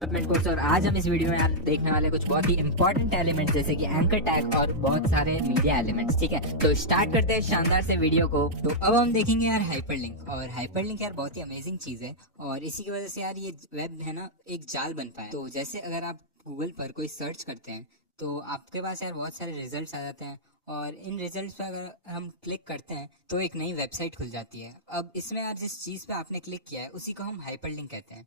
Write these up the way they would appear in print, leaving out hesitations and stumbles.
Development course. और आज हम इस वीडियो में देखने वाले कुछ बहुत ही इंपॉर्टेंट एलिमेंट्स जैसे कि एंकर टैग और बहुत सारे मीडिया एलिमेंट्स। ठीक है, तो स्टार्ट करते हैं शानदार से वीडियो को। तो अब हम देखेंगे यार हाइपरलिंक। और हाइपरलिंक यार बहुत ही अमेजिंग चीज है और इसी की वजह से यार ये वेब है ना एक जाल बन पाया। तो जैसे अगर आप गूगल पर कोई सर्च करते हैं तो आपके पास यार बहुत सारे रिजल्ट्स आ जाते हैं और इन रिजल्ट्स पे अगर हम क्लिक करते हैं तो एक नई वेबसाइट खुल जाती है। अब इसमें यार जिस चीज़ पे आपने क्लिक किया है उसी को हम हाइपरलिंक कहते हैं।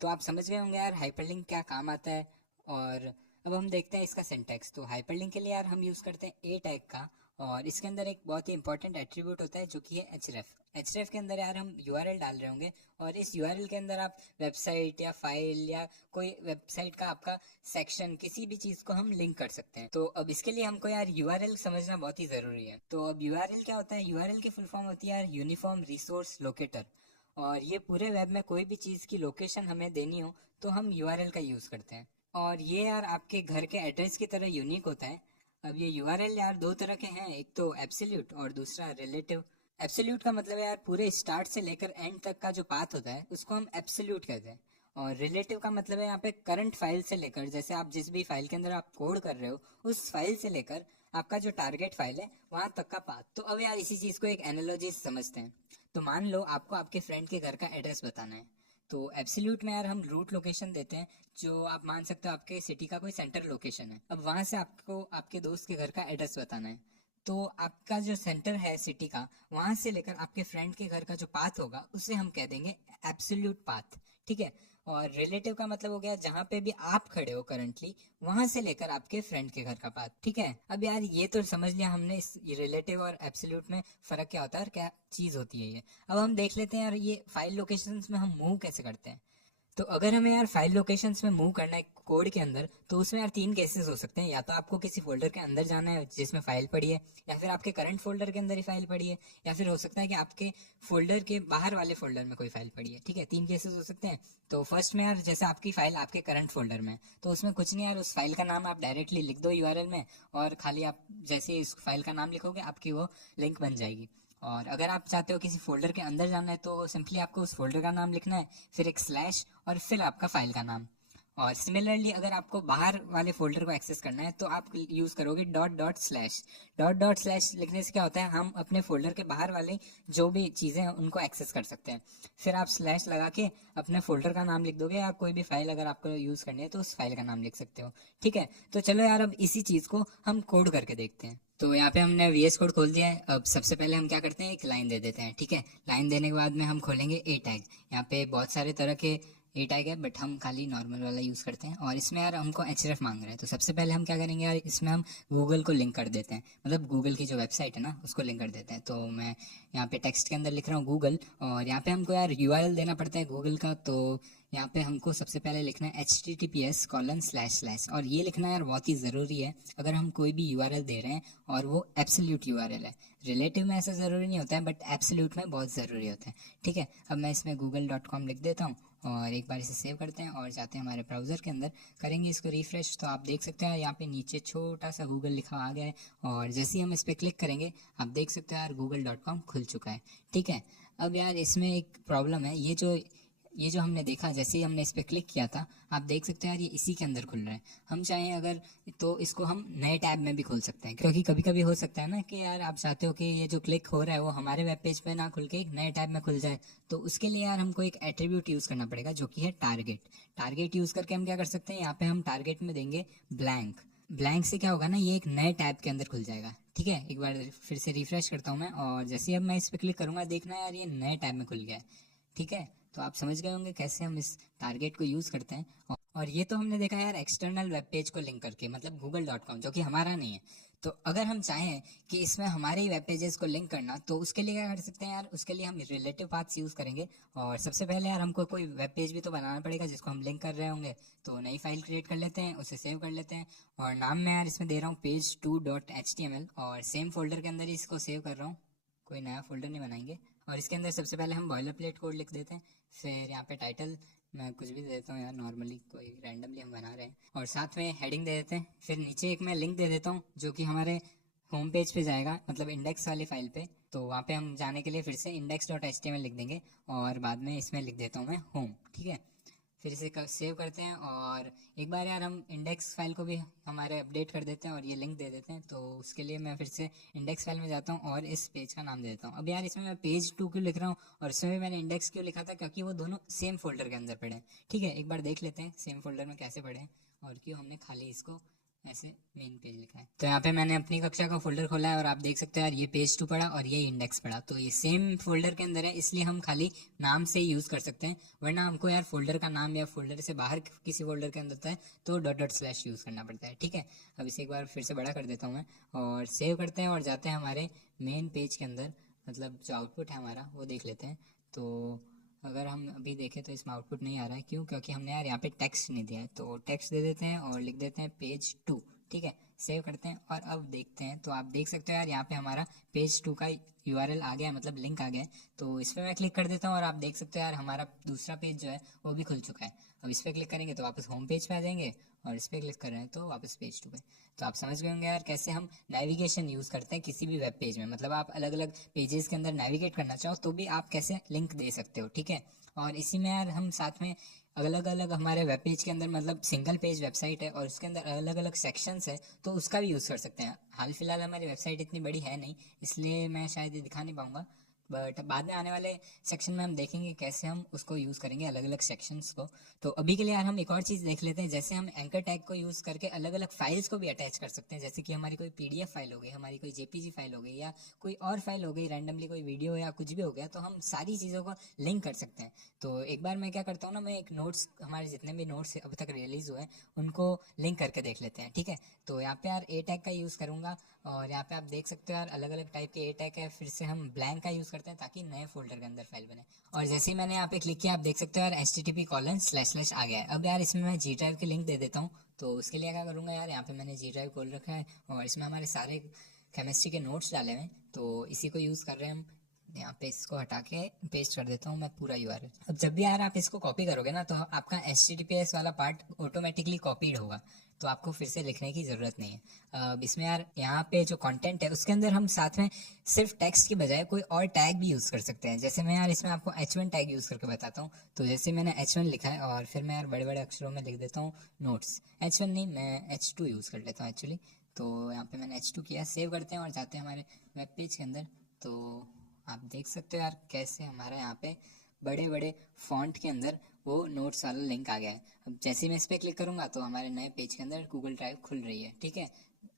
तो आप समझ गए होंगे यार हाइपरलिंक क्या काम आता है। और अब हम देखते हैं इसका सिंटैक्स। तो हाइपरलिंक के लिए यार हम यूज़ करते हैं ए टैग का और इसके अंदर एक बहुत ही इंपॉर्टेंट एट्रीब्यूट होता है जो कि है एचरेफ। एचरेफ के अंदर यार हम यूआरएल डाल रहे होंगे और इस यूआरएल के अंदर आप वेबसाइट या फाइल या कोई वेबसाइट का आपका सेक्शन किसी भी चीज़ को हम लिंक कर सकते हैं। तो अब इसके लिए हमको यार यूआरएल समझना बहुत ही ज़रूरी है। तो अब यूआरएल क्या होता है? यूआरएल की फुल फॉर्म होती है यार यूनिफॉर्म रिसोर्स लोकेटर। और ये पूरे वेब में कोई भी चीज़ की लोकेशन हमें देनी हो तो हम यूआरएल का यूज़ करते हैं। और ये यार आपके घर के एड्रेस की तरह यूनिक होता है। अब ये यूआरएल यार दो तरह के हैं, एक तो एब्सोल्यूट और दूसरा रिलेटिव। एब्सोल्यूट का मतलब है यार पूरे स्टार्ट से लेकर एंड तक का जो पाथ होता है उसको हम एब्सोल्यूट कहते हैं। और रिलेटिव का मतलब है यहाँ पे करंट फाइल से लेकर, जैसे आप जिस भी फाइल के अंदर आप कोड कर रहे हो उस फाइल से लेकर आपका जो टारगेट फाइल है वहां तक का पाथ। तो अब यार इसी चीज़ को एक एनालॉजी से समझते हैं। तो मान लो आपको आपके फ्रेंड के घर का एड्रेस बताना है। तो एब्सोल्यूट में यार हम रूट लोकेशन देते हैं, जो आप मान सकते हो आपके सिटी का कोई सेंटर लोकेशन है। अब वहां से आपको आपके दोस्त के घर का एड्रेस बताना है। तो आपका जो सेंटर है सिटी का, वहां से लेकर आपके फ्रेंड के घर का जो पाथ होगा उसे हम कह देंगे एब्सोल्यूट पाथ। ठीक है। और रिलेटिव का मतलब हो गया जहाँ पे भी आप खड़े हो करंटली, वहां से लेकर आपके फ्रेंड के घर का पाथ। ठीक है। अब यार ये तो समझ लिया हमने इस रिलेटिव और एब्सोल्यूट में फर्क क्या होता है और क्या चीज होती है ये। अब हम देख लेते हैं यार ये फाइल लोकेशंस में हम मूव कैसे करते हैं। तो अगर हमें यार फाइल लोकेशंस में मूव करना है कोड के अंदर, तो उसमें यार तीन केसेस हो सकते हैं। या तो आपको किसी फोल्डर के अंदर जाना है जिसमें फाइल पड़ी है, या फिर आपके करंट फोल्डर के अंदर ही फाइल पड़ी है, या फिर हो सकता है कि आपके फोल्डर के बाहर वाले फोल्डर में कोई फाइल पड़ी है। ठीक है, तीन केसेस हो सकते हैं। तो फर्स्ट में यार जैसे आपकी फाइल आपके करंट फोल्डर में, तो उसमें कुछ नहीं यार, उस फाइल का नाम आप डायरेक्टली लिख दो यूआरएल में और खाली आप जैसे ही इस फाइल का नाम लिखोगे आपकी वो लिंक बन जाएगी। और अगर आप चाहते हो किसी फोल्डर के अंदर जाना है तो सिंपली आपको उस फोल्डर का नाम लिखना है, फिर एक स्लैश और फिर आपका फाइल का नाम। और सिमिलरली अगर आपको बाहर वाले फोल्डर को एक्सेस करना है तो आप यूज करोगे dot dot slash. Dot dot slash लिखने से क्या होता है, हम अपने फोल्डर के बाहर वाले जो भी चीज़ें हैं उनको एक्सेस कर सकते हैं। फिर आप स्लैश लगा के अपने फोल्डर का नाम लिख दोगे, या कोई भी फाइल अगर आपको यूज़ करनी है तो उस फाइल का नाम लिख सकते हो। ठीक है, तो चलो यार अब इसी चीज़ को हम कोड करके देखते हैं। तो यहाँ पे हमने VS कोड खोल दिया है। अब सबसे पहले हम क्या करते हैं, एक लाइन दे देते हैं। ठीक है, लाइन देने के बाद में हम खोलेंगे ए टैग। यहाँ पे बहुत सारे तरह के ए टैग है बट हम खाली नॉर्मल वाला यूज़ करते हैं। और इसमें यार हमको एचरेफ मांग रहा है, तो सबसे पहले हम क्या करेंगे यार, इसमें हम गूगल को लिंक कर देते हैं, मतलब गूगल की जो वेबसाइट है ना उसको लिंक कर देते हैं। तो मैं यहाँ पे टेक्स्ट के अंदर लिख रहा हूँ गूगल, और यहाँ पे हमको यार यूआरएल देना पड़ता है गूगल का। तो यहाँ पे हमको सबसे पहले लिखना है https:// और ये लिखना यार बहुत ही ज़रूरी है अगर हम कोई भी यूआरएल दे रहे हैं और वो एब्सोल्यूट यूआरएल है। रिलेटिव में ऐसा ज़रूरी नहीं होता है बट एब्सोल्यूट में बहुत ज़रूरी होता है। ठीक है, अब मैं इसमें google.com लिख देता हूँ और एक बार इसे सेव करते हैं और जाते हैं हमारे ब्राउज़र के अंदर, करेंगे इसको रिफ्रेश। तो आप देख सकते हैं यहाँ पे नीचे छोटा सा गूगल लिखा आ गया है और जैसे ही हम इस पर क्लिक करेंगे आप देख सकते हैं यार google.com खुल चुका है। ठीक है, अब यार इसमें एक प्रॉब्लम है, ये जो हमने देखा जैसे ही हमने इस पर क्लिक किया था, आप देख सकते हैं यार ये इसी के अंदर खुल रहा है। हम चाहें अगर तो इसको हम नए टैब में भी खोल सकते हैं, क्योंकि कभी कभी हो सकता है ना कि यार आप चाहते हो कि ये जो क्लिक हो रहा है वो हमारे वेब पेज पे ना खुल के एक नए टैब में खुल जाए। तो उसके लिए यार हमको एक एट्रीब्यूट यूज़ करना पड़ेगा जो कि है टारगेट। टारगेट यूज़ करके हम क्या कर सकते हैं, यहाँ पे हम टारगेट में देंगे ब्लैंक। ब्लैंक से क्या होगा ना, ये एक नए टैब के अंदर खुल जाएगा। ठीक है, एक बार फिर से रिफ्रेश करता हूँ मैं और जैसे ही अब मैं इस पर क्लिक करूँगा देखना यार ये नए टैब में खुल गया है। ठीक है, तो आप समझ गए होंगे कैसे हम इस टारगेट को यूज़ करते हैं। और ये तो हमने देखा यार एक्सटर्नल वेब पेज को लिंक करके, मतलब google.com जो कि हमारा नहीं है। तो अगर हम चाहें कि इसमें हमारे ही वेब पेजेस को लिंक करना, तो उसके लिए क्या कर सकते हैं यार, उसके लिए हम रिलेटिव पाथ्स यूज़ करेंगे। और सबसे पहले यार हमको कोई वेब पेज भी तो बनाना पड़ेगा जिसको हम लिंक कर रहे होंगे। तो नई फाइल क्रिएट कर लेते हैं, उसे सेव कर लेते हैं और नाम मैं यार इसमें दे रहा हूँ page2.html और सेम फोल्डर के अंदर ही इसको सेव कर रहा हूँ, कोई नया फोल्डर नहीं बनाएंगे। और इसके अंदर सबसे पहले हम बॉयलर प्लेट कोड लिख देते हैं, फिर यहाँ पे टाइटल मैं कुछ भी दे देता हूँ यार, नॉर्मली कोई रैंडमली हम बना रहे हैं, और साथ में हेडिंग दे देते हैं। फिर नीचे एक मैं लिंक दे देता हूँ जो कि हमारे होम पेज पे जाएगा, मतलब इंडेक्स वाली फाइल पे। तो वहाँ पे हम जाने के लिए फिर से index.html लिख देंगे और बाद में इसमें लिख देता हूँ मैं होम। ठीक है, फिर इसे सेव करते हैं और एक बार यार हम इंडेक्स फाइल को भी हमारे अपडेट कर देते हैं और ये लिंक दे देते हैं। तो उसके लिए मैं फिर से इंडेक्स फाइल में जाता हूँ और इस पेज का नाम दे देता हूँ। अब यार इसमें मैं पेज 2 क्यों लिख रहा हूँ और इसमें भी मैंने इंडेक्स क्यों लिखा था, क्योंकि वो दोनों सेम फोल्डर के अंदर पड़े हैं। ठीक है, एक बार देख लेते हैं सेम फोल्डर में कैसे पड़े हैं और क्यों हमने खाली इसको ऐसे मेन पेज लिखा है। तो यहाँ पे मैंने अपनी कक्षा का फोल्डर खोला है और आप देख सकते हैं यार ये पेज 2 पड़ा और ये इंडेक्स पड़ा, तो ये सेम फोल्डर के अंदर है, इसलिए हम खाली नाम से यूज कर सकते हैं। वरना हमको यार फोल्डर का नाम या फोल्डर से बाहर किसी फोल्डर के अंदर है तो // यूज करना पड़ता है। ठीक है, अब इसे एक बार फिर से बड़ा कर देता हूँ मैं और सेव करते हैं और जाते हैं हमारे मेन पेज के अंदर, मतलब जो आउटपुट है हमारा वो देख लेते हैं। तो अगर हम अभी देखें तो इसमें आउटपुट नहीं आ रहा है, क्यों? क्योंकि हमने यार यहाँ पे टेक्स्ट नहीं दिया है। तो टेक्स्ट दे देते हैं और लिख देते हैं पेज 2। ठीक है, सेव करते हैं और अब देखते हैं तो आप देख सकते हो यार यहाँ पे हमारा पेज 2 का URL आ गया है, मतलब लिंक आ गया है। तो इस पर मैं क्लिक कर देता हूँ और आप देख सकते हो यार हमारा दूसरा पेज जो है वो भी खुल चुका है। अब इस पर क्लिक करेंगे तो वापस होम पेज पे आ जाएंगे और इस पर क्लिक कर रहे हैं तो वापस पेज 2 पे। तो आप समझ गए होंगे यार कैसे हम नेविगेशन यूज़ करते हैं किसी भी वेब पेज में, मतलब आप अलग अलग पेजेस के अंदर नेविगेट करना चाहो तो भी आप कैसे लिंक दे सकते हो। ठीक है, और इसी में यार हम साथ में अलग अलग हमारे वेब पेज के अंदर, मतलब सिंगल पेज वेबसाइट है और उसके अंदर अलग अलग सेक्शंस है तो उसका भी यूज़ कर सकते हैं। हाल फिलहाल हमारी वेबसाइट इतनी बड़ी है नहीं, इसलिए मैं शायद ये दिखा नहीं पाऊंगा, बट बाद में आने वाले सेक्शन में हम देखेंगे कैसे हम उसको यूज़ करेंगे अलग अलग सेक्शंस को। तो अभी के लिए यार हम एक और चीज़ देख लेते हैं, जैसे हम एंकर टैग को यूज़ करके अलग अलग फाइल्स को भी अटैच कर सकते हैं। जैसे कि हमारी कोई PDF फाइल हो गई, हमारी कोई JPG फाइल हो गई या कोई और फाइल हो गई, रैंडमली कोई वीडियो या कुछ भी हो गया, तो हम सारी चीज़ों को लिंक कर सकते हैं। तो एक बार मैं क्या करता हूँ ना, मैं एक नोट्स, हमारे जितने भी नोट्स अब तक रिलीज़ हुए हैं उनको लिंक करके देख लेते हैं। ठीक है, तो यहाँ पे यार A टैग का यूज़ करूँगा और यहाँ पे आप देख सकते हो यार अलग अलग टाइप के A टैग है। फिर से हम ब्लैंक का यूज़ करते हैं ताकि नए फोल्डर के अंदर फाइल बने। और जैसे ही मैंने यहाँ पे क्लिक किया आप देख सकते हो यार http:// आ गया है। अब यार इसमें मैं G ड्राइव की लिंक दे देता हूँ। तो उसके लिए क्या करूँगा यार, यहाँ पे मैंने G ड्राइव खोल रखा है और इसमें हमारे सारे केमिस्ट्री के नोट्स डाले हुए हैं, तो इसी को यूज़ कर रहे हैं हम। यहाँ पे इसको हटा के पेस्ट कर देता हूँ मैं पूरा URL। अब जब भी यार आप इसको कॉपी करोगे ना तो आपका HTTPS वाला पार्ट ऑटोमेटिकली कॉपीड होगा, तो आपको फिर से लिखने की ज़रूरत नहीं है। अब इसमें यार यहाँ पे जो कंटेंट है उसके अंदर हम साथ में सिर्फ टेक्स्ट की बजाय कोई और टैग भी यूज़ कर सकते हैं। जैसे मैं यार इसमें आपको H1 टैग यूज़ करके बताता हूँ। तो जैसे मैंने H1 लिखा है और फिर मैं यार बड़े बड़े अक्षरों में लिख देता हूँ नोट्स। H1 नहीं, मैं H2 यूज़ कर लेता हूँ एक्चुअली। तो यहाँ पे मैंने H2 किया, सेव करते हैं और जाते हैं हमारे वेब पेज के अंदर। तो आप देख सकते हो यार कैसे हमारा यहाँ पे बड़े बड़े फॉन्ट के अंदर वो नोट्स वाला लिंक आ गया है। अब जैसे ही मैं इस पर क्लिक करूँगा तो हमारे नए पेज के अंदर गूगल ड्राइव खुल रही है। ठीक है,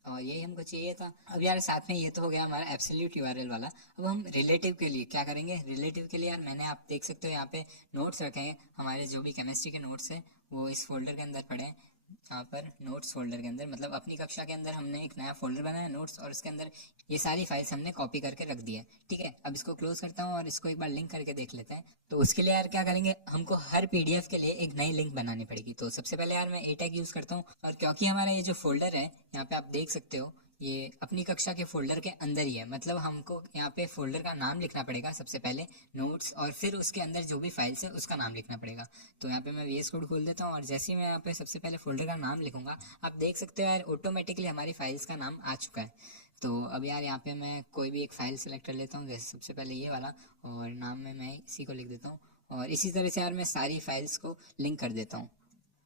और यही हमको चाहिए था। अब यार साथ में ये तो हो गया हमारा एब्सोल्यूट URL वाला। अब हम रिलेटिव के लिए क्या करेंगे? रिलेटिव के लिए यार मैंने, आप देख सकते हो यहाँ पे नोट्स रखे हैं, हमारे जो भी केमिस्ट्री के नोट्स है वो इस फोल्डर के अंदर पड़े हैं। यहाँ पर नोट्स फोल्डर के अंदर, मतलब अपनी कक्षा के अंदर हमने एक नया फोल्डर बनाया नोट्स और उसके अंदर ये सारी फाइल्स हमने कॉपी करके रख दी है। ठीक है, अब इसको क्लोज करता हूँ और इसको एक बार लिंक करके देख लेते हैं। तो उसके लिए यार क्या करेंगे, हमको हर PDF के लिए एक नई लिंक बनानी पड़ेगी। तो सबसे पहले यार मैं A टैग यूज़ करता हूँ और क्योंकि हमारा ये जो फोल्डर है यहाँ पे आप देख सकते हो ये अपनी कक्षा के फोल्डर के अंदर ही है, मतलब हमको यहाँ पे फोल्डर का नाम लिखना पड़ेगा सबसे पहले नोट्स, और फिर उसके अंदर जो भी फाइल्स है उसका नाम लिखना पड़ेगा। तो यहाँ पे मैं VS कोड खोल देता हूँ और जैसे ही मैं यहाँ पे सबसे पहले फोल्डर का नाम लिखूंगा आप देख सकते हो यार ऑटोमेटिकली हमारी फाइल्स का नाम आ चुका है। तो अब यार यहाँ पे मैं कोई भी एक फाइल सेलेक्ट कर लेता हूँ, जैसे सबसे पहले ये वाला, और नाम में मैं इसी को लिख देता हूँ और इसी तरह से यार मैं सारी फाइल्स को लिंक कर देता हूँ।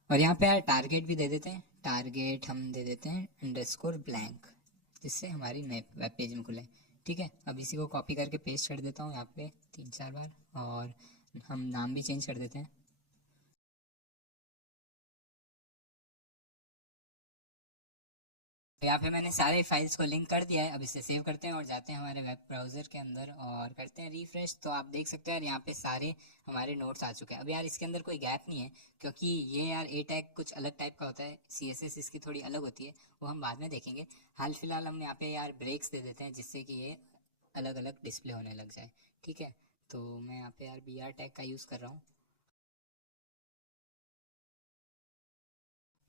और यहाँ पे यार टारगेट भी दे देते हैं, टारगेट हम दे देते हैं _blank, जिससे हमारी नए वेब पेज में खुले। ठीक है, अब इसी को कॉपी करके पेस्ट कर देता हूँ यहाँ पे 3-4 बार और हम नाम भी चेंज कर देते हैं। तो यहाँ पे मैंने सारे फाइल्स को लिंक कर दिया है। अब इसे सेव करते हैं और जाते हैं हमारे वेब ब्राउज़र के अंदर और करते हैं रिफ्रेश। तो आप देख सकते हैं यार यहाँ पे सारे हमारे नोट्स आ चुके हैं। अब यार इसके अंदर कोई गैप नहीं है, क्योंकि ये यार A टैग कुछ अलग टाइप का होता है, CSS इसकी थोड़ी अलग होती है, वो हम बाद में देखेंगे। हाल फिलहाल हम यहाँ पे यार ब्रेक्स दे देते हैं जिससे कि ये अलग अलग डिस्प्ले होने लग जाए। ठीक है, तो मैं यहाँ पे यार BR टैग का यूज़ कर रहा हूँ।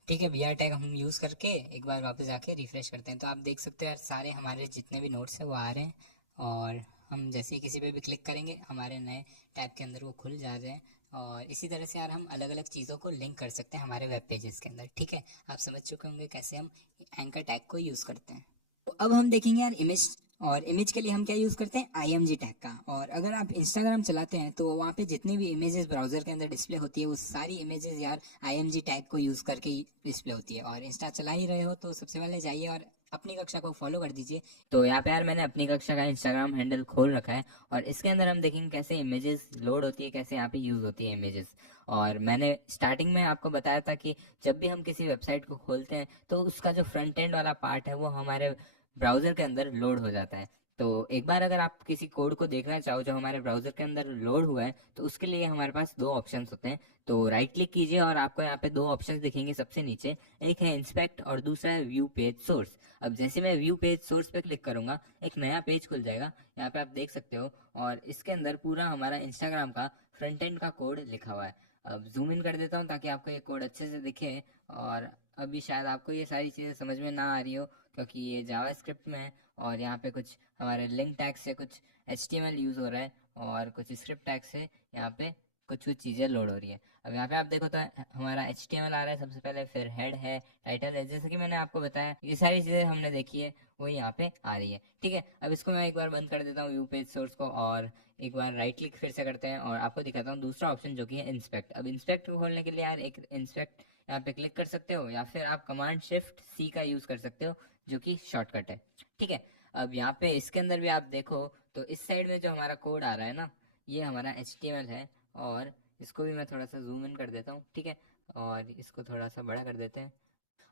ठीक है, BR टैग हम यूज़ करके एक बार वापस जाके रिफ्रेश करते हैं। तो आप देख सकते हो यार सारे हमारे जितने भी नोट्स हैं वो आ रहे हैं और हम जैसे ही किसी पे भी क्लिक करेंगे हमारे नए टैब के अंदर वो खुल जा रहे हैं। और इसी तरह से यार हम अलग अलग चीज़ों को लिंक कर सकते हैं हमारे वेब पेजेस के अंदर। ठीक है, आप समझ चुके होंगे कैसे हम एंकर टैग को यूज़ करते हैं। तो अब हम देखेंगे यार इमेज और इमेज के लिए हम क्या यूज़ करते हैं, IMG टैग का। और अगर आप इंस्टाग्राम चलाते हैं तो वहाँ पे जितनी भी इमेजेस ब्राउजर के अंदर डिस्प्ले होती है वो सारी इमेजेस यार IMG टैग को यूज़ करके ही डिस्प्ले होती है। और इंस्टा चला ही रहे हो तो सबसे पहले जाइए और अपनी कक्षा को फॉलो कर दीजिए। तो यहाँ पे यार मैंने अपनी कक्षा का इंस्टाग्राम हैंडल खोल रखा है और इसके अंदर हम देखेंगे कैसे इमेजेस लोड होती है, कैसे यहाँ पे यूज़ होती है इमेजेस। और मैंने स्टार्टिंग में आपको बताया था कि जब भी हम किसी वेबसाइट को खोलते हैं तो उसका जो फ्रंट एंड वाला पार्ट है वो हमारे ब्राउजर के अंदर लोड हो जाता है। तो एक बार अगर आप किसी कोड को देखना चाहो जो हमारे ब्राउजर के अंदर लोड हुआ है तो उसके लिए हमारे पास दो ऑप्शंस होते हैं। तो राइट क्लिक कीजिए और आपको यहाँ पे दो ऑप्शंस दिखेंगे सबसे नीचे, एक है इंस्पेक्ट और दूसरा है व्यू पेज सोर्स। अब जैसे मैं व्यू पेज सोर्स पे क्लिक करूंगा एक नया पेज खुल जाएगा, यहाँ पे आप देख सकते हो। और इसके अंदर पूरा हमारा इंस्टाग्राम का फ्रंट एंड का कोड लिखा हुआ है। अब जूम इन कर देता हूँ ताकि आपको ये कोड अच्छे से दिखे। और अभी शायद आपको ये सारी चीज़ें समझ में ना आ रही हो क्योंकि ये जावास्क्रिप्ट में है और यहाँ पे कुछ हमारे लिंक टैग से कुछ HTML यूज़ हो रहा है और कुछ स्क्रिप्ट टैग से यहाँ पे कुछ कुछ चीज़ें लोड हो रही है। अब यहाँ पे आप देखो तो हमारा HTML आ रहा है सबसे पहले, फिर हेड है, टाइटल है, जैसे कि मैंने आपको बताया ये सारी चीज़ें हमने देखी है वो यहाँ पे आ रही है। ठीक है, अब इसको मैं एक बार बंद कर देता हूँ व्यू पेज सोर्स को और एक बार राइट क्लिक फिर से करते हैं और आपको दिखाता हूँ दूसरा ऑप्शन जो कि है इंस्पेक्ट। अब इंस्पेक्ट को खोलने के लिए यार एक इंस्पेक्ट यहाँ पे क्लिक कर सकते हो या फिर आप कमांड शिफ्ट C का यूज़ कर सकते हो जो कि शॉर्टकट है। ठीक है, अब यहाँ पे इसके अंदर भी आप देखो तो इस साइड में जो हमारा कोड आ रहा है ना ये हमारा HTML है और इसको भी मैं थोड़ा सा जूम इन कर देता हूँ। ठीक है, और इसको थोड़ा सा बड़ा कर देते हैं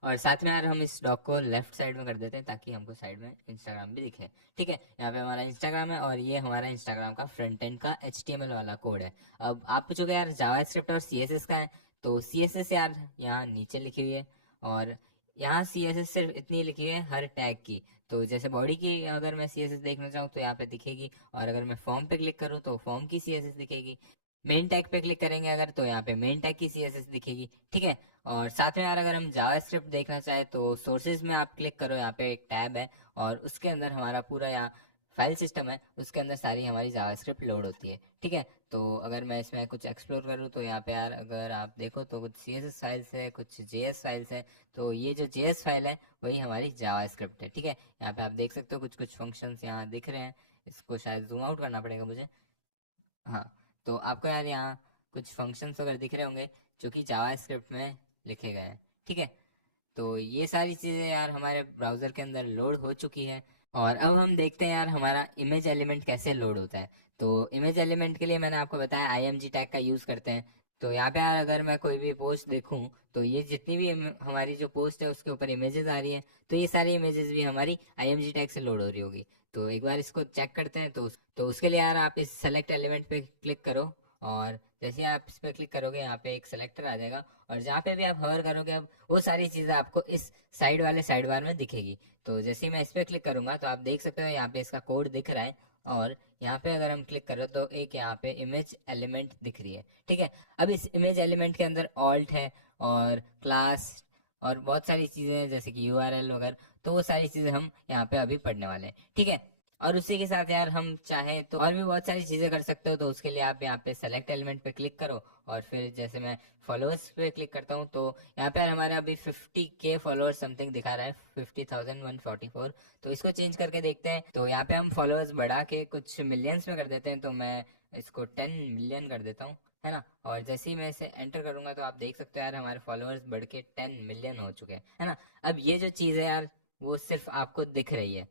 और साथ में यार हम इस डॉग को लेफ्ट साइड में कर देते हैं ताकि हमको साइड में इंस्टाग्राम भी दिखे। ठीक है, यहाँ पे हमारा इंस्टाग्राम है और ये हमारा इंस्टाग्राम का फ्रंट एंड का HTML वाला कोड है। अब आप पूछोगे यार जावास्क्रिप्ट और CSS का है, तो CSS यार यहाँ नीचे लिखी हुई है और यहाँ CSS सिर्फ इतनी लिखी है हर टैग की। तो जैसे बॉडी की अगर मैं CSS देखना चाहूँ तो यहाँ पे दिखेगी और अगर मैं फॉर्म पे क्लिक करूँ तो फॉर्म की CSS दिखेगी। मेन टैग पे क्लिक करेंगे अगर तो यहाँ पे मेन टैग की CSS दिखेगी। ठीक है, और साथ में यार अगर हम जावास्क्रिप्ट देखना चाहे तो सोर्सेज में आप क्लिक करो, यहाँ पे एक टैब है और उसके अंदर हमारा पूरा यहाँ फाइल सिस्टम है, उसके अंदर सारी हमारी जावास्क्रिप्ट लोड होती है। ठीक है, तो अगर मैं इसमें कुछ एक्सप्लोर करूँ तो यहाँ पे यार अगर आप देखो तो कुछ CSS फाइल्स है, कुछ JS फाइल्स है। तो ये जो JS फाइल है वही हमारी जावास्क्रिप्ट है। ठीक है, यहाँ पे आप देख सकते हो कुछ कुछ फंक्शंस यहाँ दिख रहे हैं, इसको शायद जूम आउट करना पड़ेगा मुझे। हाँ, तो आपको यार यहाँ कुछ फंक्शंस वगैरह दिख रहे होंगे जो कि जावास्क्रिप्ट में लिखे गए हैं। ठीक है, तो ये सारी चीज़ें यार हमारे ब्राउज़र के अंदर लोड हो चुकी है। और अब हम देखते हैं यार हमारा इमेज एलिमेंट कैसे लोड होता है। तो इमेज एलिमेंट के लिए मैंने आपको बताया IMG टैग का यूज़ करते हैं। तो यहाँ पे यार अगर मैं कोई भी पोस्ट देखूँ तो ये जितनी भी हमारी जो पोस्ट है उसके ऊपर इमेजेस आ रही है तो ये सारी इमेजेस भी हमारी IMG टैग से लोड हो रही होगी। तो एक बार इसको चेक करते हैं। तो उसके लिए यार आप इस सेलेक्ट एलिमेंट पे क्लिक करो और जैसे आप इस पर क्लिक करोगे यहाँ पे एक सेलेक्टर आ जाएगा और जहाँ पे भी आप हवर करोगे अब वो सारी चीज़ें आपको इस साइड वाले साइड बार में दिखेगी। तो जैसे ही मैं इस पर क्लिक करूंगा तो आप देख सकते हो यहाँ पे इसका कोड दिख रहा है और यहाँ पे अगर हम क्लिक करो तो एक यहाँ पे इमेज एलिमेंट दिख रही है। ठीक है, अब इस इमेज एलिमेंट के अंदर ऑल्ट है और क्लास और बहुत सारी चीज़ें हैं जैसे कि URL वगैरह, तो वो सारी चीज़ें हम यहाँ पे अभी पढ़ने वाले हैं। ठीक है, और उसी के साथ यार हम चाहे तो और भी बहुत सारी चीज़ें कर सकते हो। तो उसके लिए आप यहाँ पे सेलेक्ट एलिमेंट पे क्लिक करो और फिर जैसे मैं फॉलोअर्स पे क्लिक करता हूँ तो यहाँ पे हमारे अभी 50K फॉलोअर्स समथिंग दिखा रहा है, 50,144। तो इसको चेंज करके देखते हैं। तो यहाँ पे हम फॉलोअर्स बढ़ा के कुछ मिलियंस में कर देते हैं, तो मैं इसको 10 मिलियन कर देता हूँ, है ना। और जैसे ही मैं इसे एंटर करूंगा तो आप देख सकते हो यार हमारे फॉलोअर्स बढ़ के 10 मिलियन हो चुके हैं, है ना। अब ये जो चीज़ है यार वो सिर्फ आपको दिख रही है,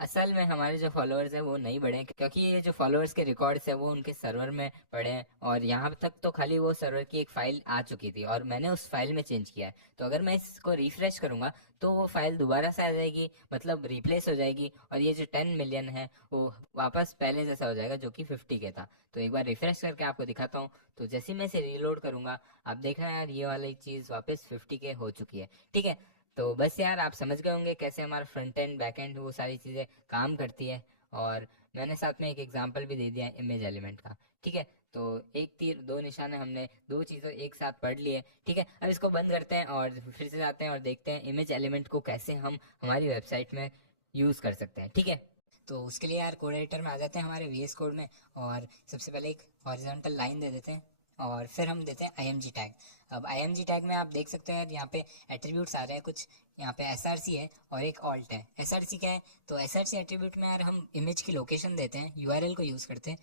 असल में हमारे जो फॉलोअर्स है वो नहीं बढ़े क्योंकि ये जो फॉलोअर्स के रिकॉर्ड्स है वो उनके सर्वर में पड़े हैं और यहाँ तक तो खाली वो सर्वर की एक फाइल आ चुकी थी और मैंने उस फाइल में चेंज किया है। तो अगर मैं इसको रिफ्रेश करूंगा तो वो फाइल दोबारा से आ जाएगी, मतलब रिप्लेस हो जाएगी और ये जो 10 मिलियन है वो वापस पहले जैसा हो जाएगा जो कि 50K था। तो एक बार रिफ्रेश करके आपको दिखाता हूँ। तो जैसे ही मैं इसे रीलोड करूंगा आप देख रहे हैं यार ये वाली चीज़ वापस 50K हो चुकी है। ठीक है, तो बस यार आप समझ गए होंगे कैसे हमारा फ्रंट एंड बैक एंड वो सारी चीज़ें काम करती है। और मैंने साथ में एक एग्जांपल भी दे दिया है इमेज एलिमेंट का। ठीक है, तो एक तीर दो निशाने, हमने दो चीज़ें एक साथ पढ़ ली है। ठीक है, अब इसको बंद करते हैं और फिर से जाते हैं और देखते हैं इमेज एलिमेंट को कैसे हम हमारी वेबसाइट में यूज़ कर सकते हैं। ठीक है, तो उसके लिए यार कोड एडिटर में आ जाते हैं हमारे VS कोड में और सबसे पहले एक हॉरिजॉन्टल लाइन दे देते हैं और फिर हम देते हैं IMG टैग। अब IMG टैग में आप देख सकते हो यार यहाँ पे एट्रीब्यूट्स आ रहे हैं कुछ, यहाँ पे SRC है और एक ऑल्ट है। SRC क्या है, तो SRC एट्रीब्यूट में यार हम इमेज की लोकेशन देते हैं, URL को यूज़ करते हैं।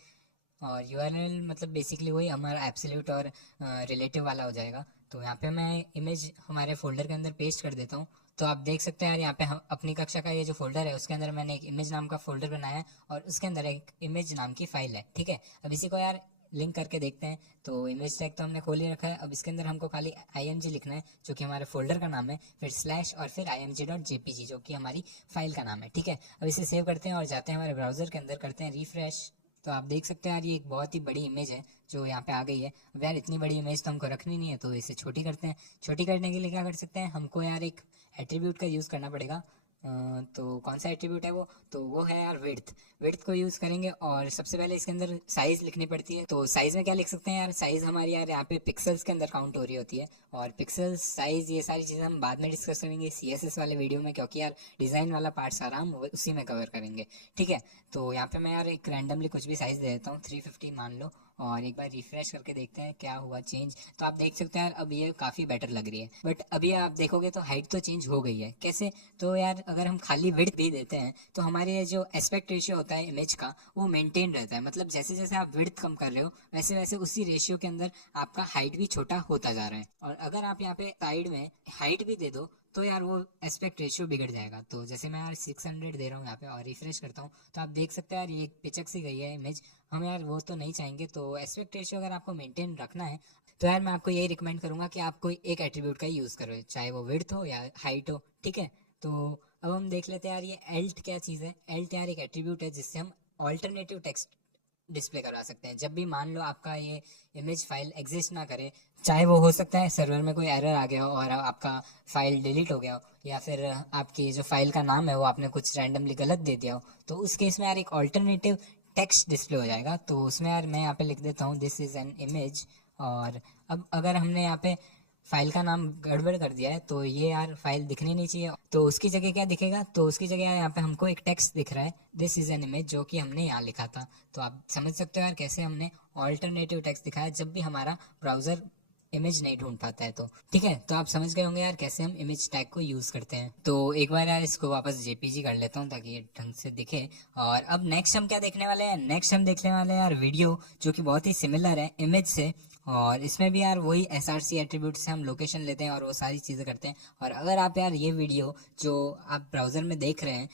और URL मतलब बेसिकली वही हमारा एब्सोल्यूट और रिलेटिव वाला हो जाएगा। तो यहाँ पे मैं इमेज हमारे फोल्डर के अंदर पेस्ट कर देता हूँ। तो आप देख सकते हैं यार यहाँ पे हम अपनी कक्षा का ये जो फोल्डर है उसके अंदर मैंने एक इमेज नाम का फोल्डर बनाया है और उसके अंदर एक इमेज नाम की फाइल है। ठीक है, अब इसी को यार लिंक करके देखते हैं। तो इमेज टैग तो हमने खोल ही रखा है, अब इसके अंदर हमको खाली IMG लिखना है जो कि हमारे फोल्डर का नाम है, फिर स्लैश और फिर img.jpg जो कि हमारी फाइल का नाम है। ठीक है, अब इसे सेव करते हैं और जाते हैं हमारे ब्राउजर के अंदर, करते हैं रिफ्रेश। तो आप देख सकते हैं यार ये एक बहुत ही बड़ी इमेज है जो यहाँ पे आ गई है। अब यार इतनी बड़ी इमेज तो हमको रखनी नहीं है, तो इसे छोटी करते हैं। छोटी करने के लिए क्या कर सकते हैं, हमको यार एक एट्रीब्यूट का यूज़ करना पड़ेगा। तो कौन सा एट्रीब्यूट है वो, तो वो है यार विड्थ। विड्थ को यूज़ करेंगे और सबसे पहले इसके अंदर साइज़ लिखनी पड़ती है। तो साइज़ में क्या लिख सकते हैं यार, साइज़ हमारी यार यहाँ पे पिक्सल्स के अंदर काउंट हो रही होती है, और पिक्सल्स साइज़ ये सारी चीज़ें हम बाद में डिस्कस करेंगे CSS वाले वीडियो में, क्योंकि यार डिज़ाइन वाला पार्ट सारा हम उसी में कवर करेंगे। ठीक है, तो यहाँ पे मैं यार एक रैंडमली कुछ भी साइज़ दे देता हूँ, 350 मान लो, और एक बार रिफ्रेश करके देखते हैं क्या हुआ चेंज। तो आप देख सकते हैं यार अब ये काफ़ी बेटर लग रही है। बट अभी आप देखोगे तो हाइट तो चेंज हो गई है। कैसे, तो यार अगर हम खाली विड्थ भी देते हैं तो हमारे जो एस्पेक्ट रेशियो होता है इमेज का वो मेंटेन रहता है। मतलब जैसे जैसे आप विड्थ कम कर रहे हो वैसे वैसे उसी रेशियो के अंदर आपका हाइट भी छोटा होता जा रहा है। और अगर आप यहाँ पे साइड में हाइट भी दे दो तो यार वो एस्पेक्ट रेशियो बिगड़ जाएगा। तो जैसे मैं यार 600 दे रहा हूँ यहाँ पे और रिफ्रेश करता हूँ, तो आप देख सकते हैं यार ये एक पिचक सी गई है इमेज। हम यार वो तो नहीं चाहेंगे। तो एस्पेक्ट रेशियो अगर आपको मेंटेन रखना है तो यार मैं आपको यही रिकमेंड करूंगा कि आप कोई एक एट्रीब्यूट का यूज़ करो, चाहे वो विड्थ हो या हाइट हो। ठीक है, तो अब हम देख लेते हैं यार ये एल्ट क्या चीज़ है। एल्ट यार एक एट्रीब्यूट है जिससे हम ऑल्टरनेटिव टेक्स्ट डिस्प्ले करवा सकते हैं। जब भी मान लो आपका ये इमेज फाइल एग्जिस्ट ना करे, चाहे वो हो सकता है सर्वर में कोई एरर आ गया हो और आपका फाइल डिलीट हो गया हो, या फिर आपकी जो फाइल का नाम है वो आपने कुछ रैंडमली गलत दे दिया हो, तो उस केस में यार एक ऑल्टरनेटिव टेक्स्ट डिस्प्ले हो जाएगा। तो उसमें यार मैं यहाँ पे लिख देता हूँ दिस इज़ एन इमेज। और अब अगर हमने यहाँ पे फाइल का नाम गड़बड़ कर दिया है तो ये यार फाइल दिखनी नहीं चाहिए। तो उसकी जगह क्या दिखेगा, तो उसकी जगह यहाँ पे हमको एक टेक्स्ट दिख रहा है दिस इज एन इमेज, जो कि हमने यहाँ लिखा था। तो आप समझ सकते हो यार कैसे हमने ऑल्टरनेटिव टेक्स्ट दिखाया जब भी हमारा ब्राउजर इमेज नहीं ढूंढ पाता है। तो ठीक है, तो आप समझ गए होंगे यार कैसे हम इमेज टैग को यूज़ करते हैं। तो एक बार यार इसको वापस JPG कर लेता हूँ ताकि ये ढंग से दिखे। और अब नेक्स्ट हम क्या देखने वाले हैं, नेक्स्ट हम देखने वाले हैं यार वीडियो, जो कि बहुत ही सिमिलर है इमेज से। और इसमें भी यार वही SRC एट्रीब्यूट से हम लोकेशन लेते हैं और वो सारी चीज़ें करते हैं। और अगर आप यार ये वीडियो जो आप ब्राउज़र में देख रहे हैं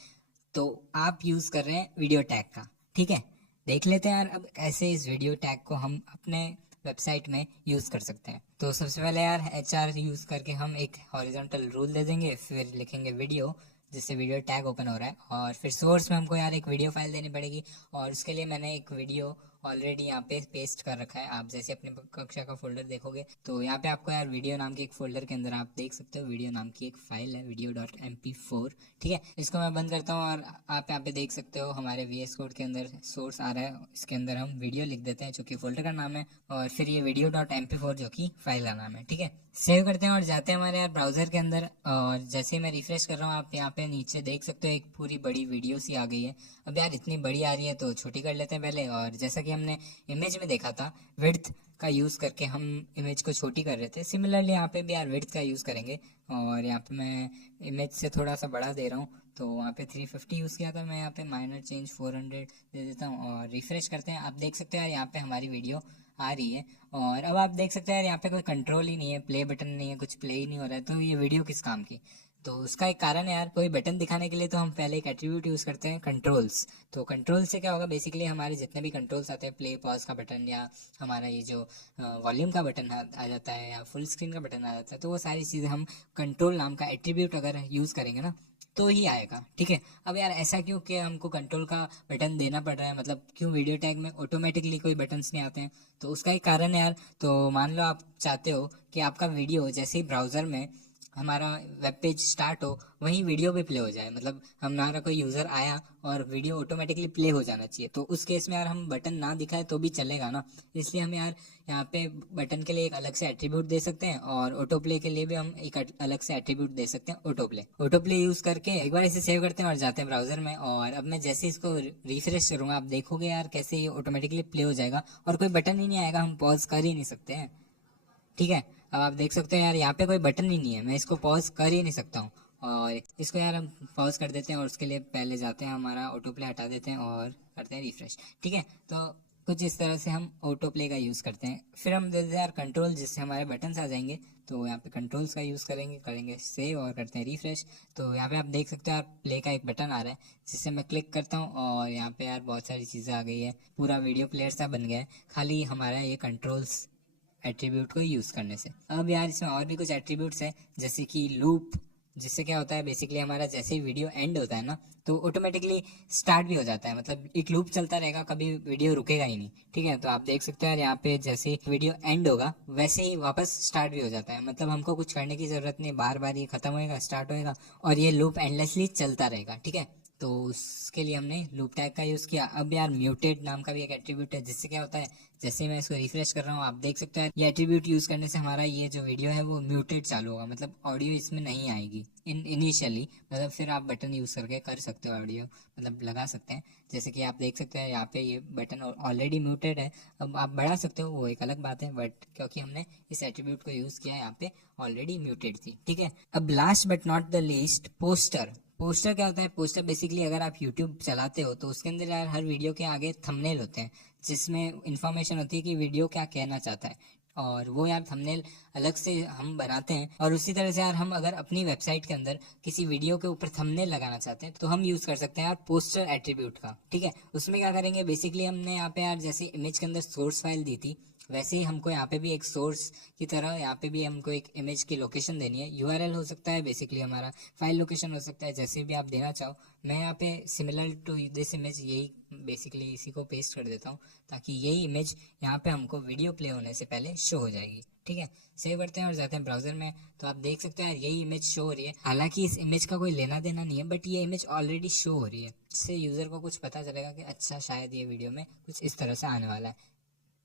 तो आप यूज़ कर रहे हैं वीडियो टैग का। ठीक है, देख लेते हैं यार अब कैसे इस वीडियो टैग को हम अपने वेबसाइट में यूज़ कर सकते हैं। तो सबसे पहले यार HR यूज़ करके हम एक हॉरिजॉन्टल रूल दे देंगे, फिर लिखेंगे वीडियो जिससे वीडियो टैग ओपन हो रहा है, और फिर सोर्स में हमको यार एक वीडियो फाइल देनी पड़ेगी। और उसके लिए मैंने एक वीडियो ऑलरेडी यहाँ पे पेस्ट कर रखा है। आप जैसे अपने कक्षा का फोल्डर देखोगे तो यहाँ पे आपको यार वीडियो नाम के एक फोल्डर के अंदर आप देख सकते हो वीडियो नाम की एक फाइल है video.mp4। ठीक है, इसको मैं बंद करता हूँ और आप यहाँ पे देख सकते हो हमारे VS कोड के अंदर सोर्स आ रहा है, इसके अंदर हम वीडियो लिख देते हैं जो कि फोल्डर का नाम है, और फिर ये video.mp4 जो कि फाइल का नाम है। ठीक है, सेव करते हैं और जाते हैं हमारे यार ब्राउजर के अंदर। और जैसे ही मैं रिफ्रेश कर रहा हूँ आप यहाँ पे नीचे देख सकते हो एक पूरी बड़ी वीडियो सी आ गई है। अब यार इतनी बड़ी आ रही है तो छोटी कर लेते हैं पहले। और जैसा कि हमने इमेज में देखा था विड्थ का यूज़ करके हम इमेज को छोटी कर रहे थे, सिमिलरली यहाँ पे भी यार विड्थ का यूज़ करेंगे। और यहाँ पे मैं इमेज से थोड़ा सा बड़ा दे रहा हूँ, तो वहाँ पे 350 यूज़ किया था, मैं यहाँ पे माइनर चेंज 400 दे देता हूँ और रिफ्रेश करते हैं। आप देख सकते हैं यार यहाँ पे हमारी वीडियो आ रही है। और अब आप देख सकते हैं यार यहाँ पे कोई कंट्रोल ही नहीं है, प्ले बटन नहीं है, कुछ प्ले ही नहीं हो रहा है। तो ये वीडियो किस काम की, तो उसका एक कारण है यार, कोई बटन दिखाने के लिए तो हम पहले एक एट्रीब्यूट यूज़ करते हैं कंट्रोल्स। तो कंट्रोल से क्या होगा, बेसिकली हमारे जितने भी कंट्रोल्स आते हैं, प्ले पॉज का बटन या हमारा ये जो वॉल्यूम का बटन आ जाता है या फुल स्क्रीन का बटन आ जाता है, तो वो सारी चीज़ें हम कंट्रोल नाम का एट्रीब्यूट अगर यूज़ करेंगे ना तो ही आएगा। ठीक है, अब यार ऐसा क्यों कि हमको कंट्रोल का बटन देना पड़ रहा है, मतलब क्यों वीडियो टैग में ऑटोमेटिकली कोई बटन्स नहीं आते हैं, तो उसका एक कारण है यार। तो मान लो आप चाहते हो कि आपका वीडियो जैसे ही ब्राउज़र में हमारा वेब पेज स्टार्ट हो वहीं वीडियो भी प्ले हो जाए, मतलब हमारा कोई यूज़र आया और वीडियो ऑटोमेटिकली प्ले हो जाना चाहिए। तो उस केस में यार हम बटन ना दिखाए तो भी चलेगा ना, इसलिए हम यार यहाँ पे बटन के लिए एक अलग से एट्रीब्यूट दे सकते हैं और ऑटो प्ले के लिए भी हम एक अलग से एट्रीब्यूट दे सकते हैं, ऑटो प्ले यूज़ करके एक बार इसे सेव करते हैं और जाते हैं ब्राउजर में। और अब मैं जैसे इसको रिफ्रेश करूँगा, आप देखोगे यार कैसे ये ऑटोमेटिकली प्ले हो जाएगा और कोई बटन ही नहीं आएगा, हम पॉज कर ही नहीं सकते हैं। ठीक है, अब आप देख सकते हैं यार यहाँ पे कोई बटन ही नहीं है, मैं इसको पॉज कर ही नहीं सकता हूँ। और इसको यार हम पॉज कर देते हैं और उसके लिए पहले जाते हैं हमारा ऑटो प्ले हटा देते हैं और करते हैं रिफ्रेश। ठीक है, तो कुछ इस तरह से हम ऑटो प्ले का यूज़ करते हैं। फिर हम दे देते हैं यार कंट्रोल, जिससे हमारे बटन्स आ जाएंगे। तो यहाँ पे कंट्रोल्स का यूज़ करेंगे सेव और करते हैं रिफ्रेश। तो यहाँ पे आप देख सकते हो यार प्ले का एक बटन आ रहा है, जिससे मैं क्लिक करता हूँ और यहाँ पे यार बहुत सारी चीज़ें आ गई है, पूरा वीडियो प्लेयर सा बन गया है, खाली हमारा ये कंट्रोल्स एट्रीब्यूट को यूज़ करने से। अब यार इसमें और भी कुछ एट्रीब्यूट्स हैं, जैसे कि लूप, जिससे क्या होता है बेसिकली हमारा जैसे ही वीडियो एंड होता है ना तो ऑटोमेटिकली स्टार्ट भी हो जाता है, मतलब एक लूप चलता रहेगा, कभी वीडियो रुकेगा ही नहीं। ठीक है, तो आप देख सकते हो यार यहाँ पे जैसे ही वीडियो एंड होगा वैसे ही वापस स्टार्ट भी हो जाता है, मतलब हमको कुछ करने की ज़रूरत नहीं, बार बार ये खत्म होएगा स्टार्ट होएगा और ये लूप एंडलेसली चलता रहेगा। ठीक है, तो उसके लिए हमने लूप टैग का यूज़ किया। अब यार म्यूटेड नाम का भी एक एट्रीब्यूट है, जिससे क्या होता है जैसे ही मैं इसको रिफ्रेश कर रहा हूँ आप देख सकते हैं ये एट्रीब्यूट यूज़ करने से हमारा ये जो वीडियो है वो म्यूटेड चालू होगा, मतलब ऑडियो इसमें नहीं आएगी इनिशियली, मतलब फिर आप बटन यूज़ करके कर सकते हो ऑडियो, मतलब लगा सकते हैं। जैसे कि आप देख सकते हैं यहाँ पे ये बटन ऑलरेडी म्यूटेड है, अब आप बढ़ा सकते हो वो एक अलग बात है, बट क्योंकि हमने इस एट्रीब्यूट को यूज़ किया यहाँ पे ऑलरेडी म्यूटेड थी। ठीक है, अब last but not the least poster. Poster क्या होता है? पोस्टर बेसिकली अगर आप यूट्यूब चलाते हो तो उसके अंदर यार हर वीडियो के आगे थंबनेल होते हैं, जिसमें इंफॉर्मेशन होती है कि वीडियो क्या कहना चाहता है, और वो यार थंबनेल अलग से हम बनाते हैं। और उसी तरह से यार हम अगर अपनी वेबसाइट के अंदर किसी वीडियो के ऊपर थंबनेल लगाना चाहते हैं तो हम यूज़ कर सकते हैं यार पोस्टर एट्रीब्यूट का। ठीक है, उसमें क्या करेंगे बेसिकली हमने यहाँ पे यार जैसे इमेज के अंदर सोर्स फाइल दी थी, वैसे ही हमको यहाँ पे भी एक सोर्स की तरह यहाँ पे भी हमको एक इमेज की लोकेशन देनी है। यूआरएल हो सकता है, बेसिकली हमारा फाइल लोकेशन हो सकता है, जैसे भी आप देना चाहो। मैं यहाँ पे सिमिलर टू दिस इमेज यही बेसिकली इसी को पेस्ट कर देता हूँ, ताकि यही इमेज यहाँ पे हमको वीडियो प्ले होने से पहले शो हो जाएगी। ठीक है, सेव करते हैं और जाते हैं ब्राउजर में। तो आप देख सकते हैं यार यही इमेज शो हो रही है, हालांकि इस इमेज का कोई लेना देना नहीं है, बट ये इमेज ऑलरेडी शो हो रही है, जिससे यूज़र को कुछ पता चलेगा कि अच्छा शायद ये वीडियो में कुछ इस तरह से आने वाला है।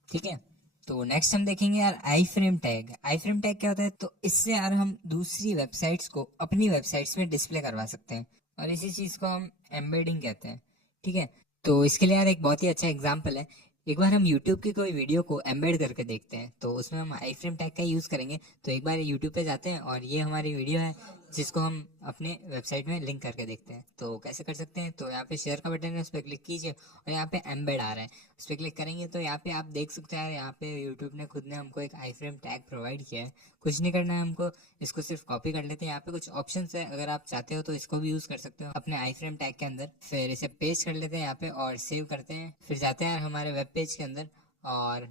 ठीक है, तो नेक्स्ट हम देखेंगे यार आई फ्रेम टैग। आई फ्रेम टैग क्या होता है? तो इससे यार हम दूसरी वेबसाइट्स को अपनी वेबसाइट्स में डिस्प्ले करवा सकते हैं, और इसी चीज़ को हम एम्बेडिंग कहते हैं। ठीक है, तो इसके लिए यार एक बहुत ही अच्छा एग्जांपल है। एक बार हम YouTube की कोई वीडियो को एम्बेड करके देखते हैं, तो उसमें हम आई फ्रेम टैग का यूज़ करेंगे। तो एक बार YouTube पे जाते हैं और ये हमारी वीडियो है जिसको हम अपने वेबसाइट में लिंक करके देखते हैं। तो कैसे कर सकते हैं? तो यहाँ पे शेयर का बटन है, उस पर क्लिक कीजिए और यहाँ पे एम्बेड आ रहा है, उस पर क्लिक करेंगे तो यहाँ पे आप देख सकते हैं यहाँ पे यूट्यूब ने खुद ने हमको एक आई फ्रेम टैग प्रोवाइड किया है। कुछ नहीं करना है हमको, इसको सिर्फ कॉपी कर लेते हैं। यहाँ पे कुछ ऑप्शंस है, अगर आप चाहते हो तो इसको भी यूज़ कर सकते हो अपने आई फ्रेम टैग के अंदर। फिर इसे पेस्ट कर लेते हैं यहाँ पे और सेव करते हैं। फिर जाते हैं हमारे वेब पेज के अंदर और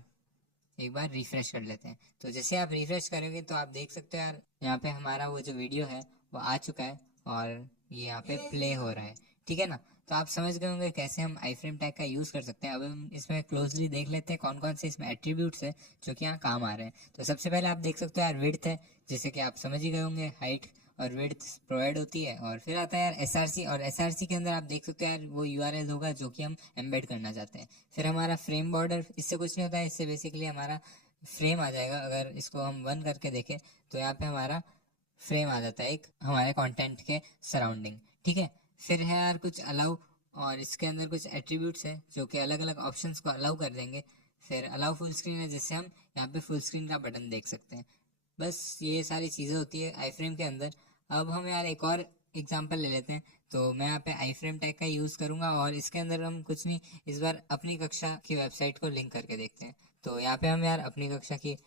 एक बार रिफ्रेश कर लेते हैं। तो जैसे आप रिफ्रेश करोगे तो आप देख सकते हो यार यहाँ पे हमारा वो जो वीडियो है वो आ चुका है और ये यहाँ पे प्ले हो रहा है। ठीक है ना, तो आप समझ गए होंगे कैसे हम आई फ्रेम टैग का यूज़ कर सकते हैं। अब हम इसमें क्लोजली देख लेते हैं कौन कौन से इसमें एट्रीब्यूट्स हैं जो कि यहाँ काम आ रहे हैं। तो सबसे पहले आप देख सकते हो यार विड्थ है, जैसे कि आप समझ ही गए होंगे, हाइट और विड्थ प्रोवाइड होती है। और फिर आता है यार एसआरसी, और एसआरसी के अंदर आप देख सकते हो यार वो यूआरएल होगा जो कि हम एम्बेड करना चाहते हैं। फिर हमारा फ्रेम बॉर्डर, इससे कुछ नहीं होता है, इससे बेसिकली हमारा फ्रेम आ जाएगा। अगर इसको हम 1 करके देखें तो यहाँ पे हमारा फ्रेम आ जाता है एक हमारे कंटेंट के सराउंडिंग। ठीक है, फिर है यार कुछ अलाउ, और इसके अंदर कुछ एट्रीब्यूट्स है जो कि अलग अलग ऑप्शंस को अलाउ कर देंगे। फिर अलाउ फुल स्क्रीन है, जिससे हम यहाँ पे फुल स्क्रीन का बटन देख सकते हैं। बस ये सारी चीज़ें होती है आई फ्रेम के अंदर। अब हम यार एक और एग्जांपल ले लेते हैं। तो मैं यहाँ पे आई फ्रेम टैग का यूज़ करूँगा और इसके अंदर हम कुछ नहीं, इस बार अपनी कक्षा की वेबसाइट को लिंक करके देखते हैं। तो यहाँ पे हम यार अपनी कक्षा की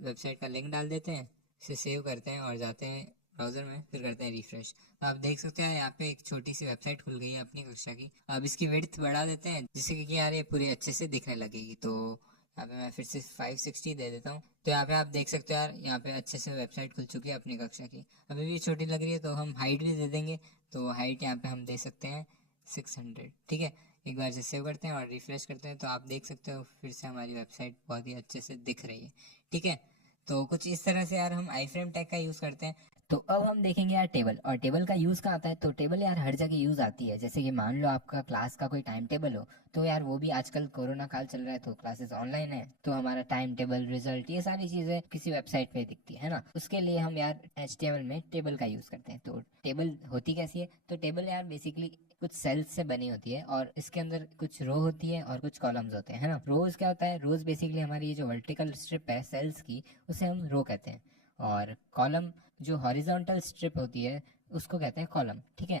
वेबसाइट का लिंक डाल देते हैं, इसे सेव करते हैं और जाते हैं ब्राउज़र में, फिर करते हैं रिफ्रेश। तो आप देख सकते हैं यहाँ पे एक छोटी सी वेबसाइट खुल गई है अपनी कक्षा की। अब इसकी विड्थ बढ़ा देते हैं जिससे कि यार ये पूरी अच्छे से दिखने लगेगी। तो यहाँ पे मैं फिर से 560 दे देता हूँ। तो यहाँ पे आप देख सकते हो यार यहाँ पे अच्छे से वेबसाइट खुल चुकी है अपनी कक्षा की। अभी भी छोटी लग रही है तो हम हाइट भी दे देंगे। तो हाइट यहाँ पे हम दे सकते हैं 600। ठीक है, एक बार से सेव करते हैं और रिफ्रेश करते हैं तो आप देख सकते हो फिर से हमारी वेबसाइट बहुत ही अच्छे से दिख रही है। ठीक है, तो कुछ इस तरह से यार हम आई फ्रेम टैग का यूज़ करते हैं। तो अब हम देखेंगे यार टेबल, और टेबल का यूज़ कहाँ आता है। तो टेबल यार हर जगह यूज़ आती है। जैसे कि मान लो आपका क्लास का कोई टाइम टेबल हो, तो यार वो भी आजकल कोरोना काल चल रहा है तो क्लासेस ऑनलाइन है, तो हमारा टाइम टेबल, रिजल्ट, ये सारी चीज़ें किसी वेबसाइट पे दिखती है ना। उसके लिए हम यार HTML में टेबल का यूज़ करते हैं। तो टेबल होती कैसी है, तो टेबल यार बेसिकली कुछ सेल्स से बनी होती है, और इसके अंदर कुछ रो होती है और कुछ कॉलम्स होते हैं, है ना। रोज क्या होता है, रोज बेसिकली हमारी ये जो वर्टिकल स्ट्रिप है सेल्स की, उसे हम रो कहते हैं। और कॉलम जो हॉरिजॉन्टल स्ट्रिप होती है उसको कहते हैं कॉलम, ठीक है।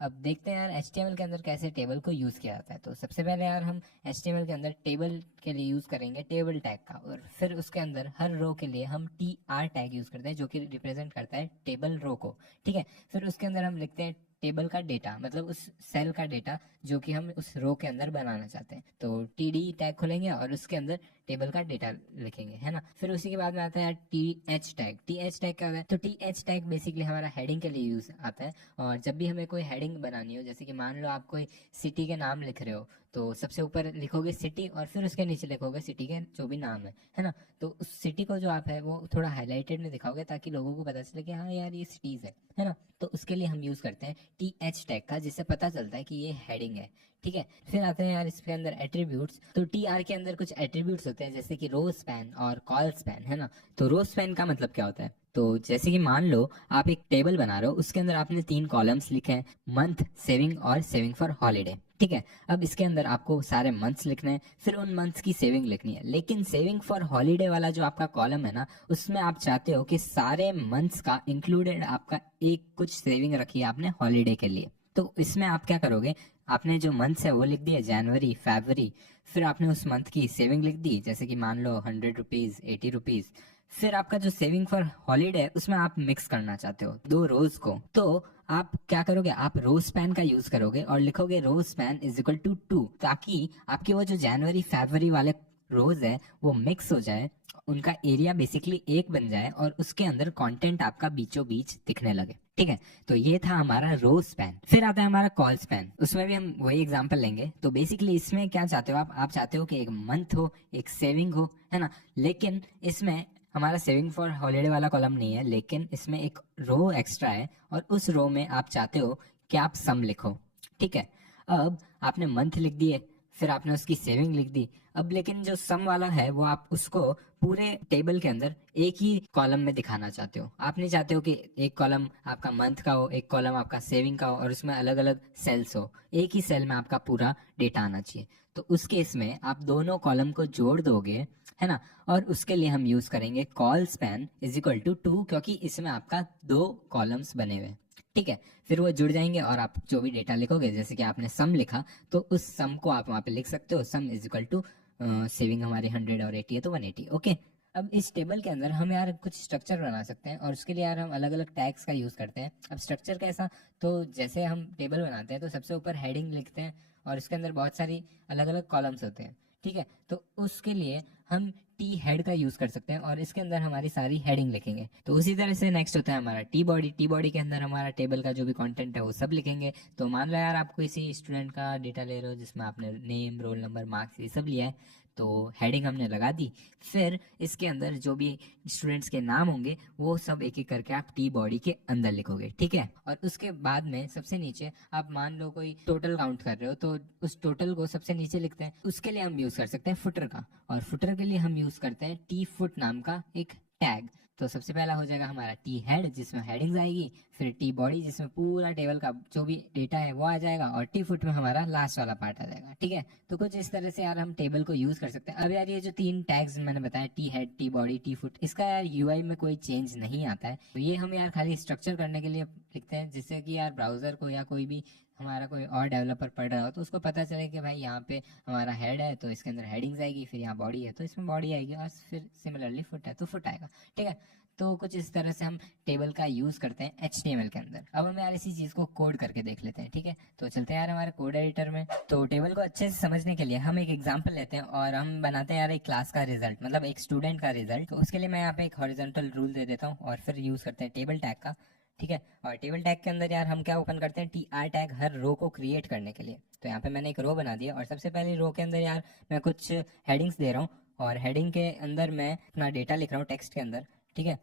अब देखते हैं यार HTML के अंदर कैसे टेबल को यूज़ किया जाता है। तो सबसे पहले यार हम HTML के अंदर टेबल के लिए यूज़ करेंगे टेबल टैग का, और फिर उसके अंदर हर रो के लिए हम TR टैग यूज़ करते हैं, जो कि रिप्रेजेंट करता है टेबल रो को, ठीक है। फिर उसके अंदर हम लिखते हैं टेबल का डेटा, मतलब उस सेल का डेटा जो कि हम उस रो के अंदर बनाना चाहते हैं। तो TD टैग खोलेंगे और उसके अंदर टेबल का डेटा लिखेंगे, है ना। फिर उसी के बाद में आता है TH टैग। TH टैग क्या होता है, तो TH टैग बेसिकली हमारा हेडिंग के लिए यूज आता है। और जब भी हमें कोई हेडिंग बनानी हो, जैसे कि मान लो आप कोई सिटी के नाम लिख रहे हो, तो सबसे ऊपर लिखोगे सिटी और फिर उसके नीचे लिखोगे सिटी के जो भी नाम है ना। तो उस सिटी को जो आप है वो थोड़ा हाईलाइटेड में दिखाओगे ताकि लोगों को पता चले कि हाँ यार ये सिटीज है ना। तो उसके लिए हम यूज करते हैं TH टैग का, जिससे पता चलता है कि ये हेडिंग है, ठीक है। फिर आते हैं यार इसके अंदर एट्रीब्यूट्स। तो TR के अंदर कुछ एट्रीब्यूट्स होते हैं, जैसे कि रो स्पैन और कॉल स्पैन, है ना। तो रो स्पैन का मतलब क्या होता है, तो जैसे कि मान लो आप एक टेबल बना रहे हो, उसके अंदर आपने 3 कॉलम्स लिखे हैं, मंथ, सेविंग और सेविंग फॉर हॉलीडे, ठीक है। अब इसके अंदर आपको सारे मंथ्स लिखने हैं, फिर उन मंथ्स की सेविंग लिखनी है। लेकिन सेविंग फॉर हॉलीडे वाला जो आपका कॉलम है ना, उसमें आप चाहते हो कि सारे मंथ्स का इंक्लूडेड आपका एक कुछ सेविंग रखी है आपने हॉलीडे के लिए। तो इसमें आप क्या करोगे, आपने जो मंथ्स है वो लिख दिया, जनवरी, फरवरी, फिर आपने उस मंथ की सेविंग लिख दी, जैसे कि मान लो 100 रुपीज, 80 रुपीज। फिर आपका जो सेविंग फॉर हॉलीडे है उसमें आप मिक्स करना चाहते हो 2 रोज को, तो आप क्या करोगे, आप रो स्पैन का यूज करोगे और लिखोगे row span is equal to 2, ताकि आपके वो जो जनवरी फरवरी वाले रोज है वो मिक्स हो जाए, उनका एरिया बेसिकली एक बन जाए और उसके अंदर कंटेंट आपका बीचों बीच दिखने लगे, ठीक है। तो ये था हमारा रो स्पैन। फिर आता है हमारा कॉल स्पैन, उसमें भी हम वही एग्जांपल लेंगे। तो बेसिकली इसमें क्या चाहते हो आप चाहते हो कि एक मंथ हो, एक सेविंग हो, है ना। लेकिन इसमें हमारा सेविंग फॉर हॉलीडे वाला कॉलम नहीं है, लेकिन इसमें एक रो एक्स्ट्रा है, और उस रो में आप चाहते हो कि आप सम लिखो, ठीक है। अब आपने मंथ लिख दिए, फिर आपने उसकी सेविंग लिख दी। अब लेकिन जो सम वाला है वो आप उसको पूरे टेबल के अंदर एक ही कॉलम में दिखाना चाहते हो। आप नहीं चाहते हो कि एक कॉलम आपका मंथ का हो, एक कॉलम आपका सेविंग का हो, और उसमें अलग अलग सेल्स हो। एक ही सेल में आपका पूरा डेटा आना चाहिए। तो उस केस में आप दोनों कॉलम को जोड़ दोगे, है ना। और उसके लिए हम यूज करेंगे col span is equal to 2, क्योंकि इसमें आपका 2 कॉलम्स बने हुए हैं, ठीक है। फिर वो जुड़ जाएंगे और आप जो भी डेटा लिखोगे, जैसे कि आपने सम लिखा, तो उस सम को आप वहाँ पे लिख सकते हो, sum is equal to saving हमारी 100 और 80 है तो 180, ओके। अब इस टेबल के अंदर हम यार कुछ स्ट्रक्चर बना सकते हैं, और उसके लिए यार हम अलग अलग टैग्स का यूज़ करते हैं। अब स्ट्रक्चर कैसा, तो जैसे हम टेबल बनाते हैं तो सबसे ऊपर हेडिंग लिखते हैं, और उसके अंदर बहुत सारी अलग अलग कॉलम्स होते हैं, ठीक है। तो उसके लिए हम टी हेड का यूज कर सकते हैं, और इसके अंदर हमारी सारी हेडिंग लिखेंगे। तो उसी तरह से नेक्स्ट होता है हमारा टी बॉडी। टी बॉडी के अंदर हमारा टेबल का जो भी कंटेंट है वो सब लिखेंगे। तो मान लो यार आप किसी स्टूडेंट का डेटा ले रहे हो जिसमें आपने नेम, रोल नंबर, मार्क्स ये सब लिया है, तो हेडिंग हमने लगा दी। फिर इसके अंदर जो भी स्टूडेंट्स के नाम होंगे वो सब एक एक करके आप टी बॉडी के अंदर लिखोगे, ठीक है। और उसके बाद में सबसे नीचे आप मान लो कोई टोटल काउंट कर रहे हो, तो उस टोटल को सबसे नीचे लिखते हैं। उसके लिए हम यूज कर सकते हैं फुटर का, और फुटर के लिए हम यूज करते हैं टी फुट नाम का एक टैग। तो सबसे पहला हो जाएगा हमारा टी हेड, जिसमें हेडिंग्स आएगी, फिर टी बॉडी जिसमें पूरा टेबल का जो भी डेटा है वो आ जाएगा, और टी फुट में हमारा लास्ट वाला पार्ट आ जाएगा, ठीक है। तो कुछ इस तरह से यार हम टेबल को यूज कर सकते हैं। अब यार ये जो 3 टैग्स मैंने बताया, T head, T body, T foot, इसका यार यूआई में कोई चेंज नहीं आता है। तो ये हम यार खाली स्ट्रक्चर करने के लिए लिखते हैं, जिससे कि यार ब्राउजर को या कोई भी हमारा कोई और डेवलपर पढ़ रहा हो तो उसको पता चले कि भाई यहाँ पे हमारा हेड है तो इसके अंदर हेडिंग्स आएगी, फिर यहाँ बॉडी है तो इसमें बॉडी आएगी, और फिर सिमिलरली फुट है तो फुट आएगा, ठीक है। तो कुछ इस तरह से हम टेबल का यूज करते हैं HTML के अंदर। अब हम यार इसी चीज को कोड करके देख लेते हैं, ठीक है। तो चलते हैं यार हमारे कोड एडिटर में। तो टेबल को अच्छे से समझने के लिए हम एक एग्जांपल लेते हैं, और हम बनाते हैं यार एक क्लास का रिजल्ट, मतलब एक स्टूडेंट का रिजल्ट। तो उसके लिए मैं यहाँ पे एक हॉरिजॉन्टल रूल दे देता हूँ, और फिर यूज करते हैं टेबल टैग का, ठीक है। और टेबल टैग के अंदर यार हम क्या ओपन करते हैं, TR टैग हर रो को क्रिएट करने के लिए। तो यहाँ पे मैंने एक रो बना दिया, और सबसे पहले रो के अंदर यार मैं कुछ हेडिंग्स दे रहा हूँ, और हेडिंग के अंदर मैं अपना डेटा लिख रहा हूँ टेक्स्ट के अंदर, ठीक है।